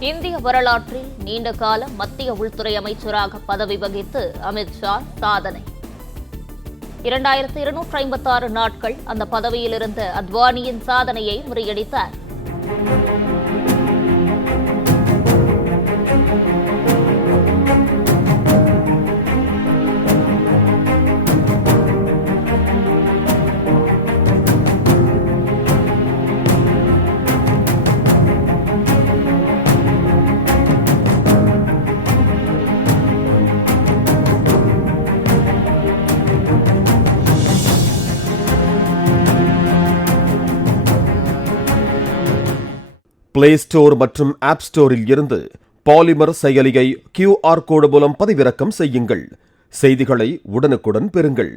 இந்திய வரலாற்றில் நீண்ட கால மத்திய உள்துறை அமைச்சராக பதவி வகித்து அமித்ஷா சாதனை. 2256 நாட்கள் அந்த பதவியில் இருந்த அத்வானியின் சாதனையை முறியடித்தார். பிளே ஸ்டோர் மற்றும் ஆப் ஸ்டோரில் இருந்து பாலிமர் செயலியை QR கோடு மூலம் பதிவிறக்கம் செய்யுங்கள். செய்திகளை உடனுக்குடன் பெறுங்கள்.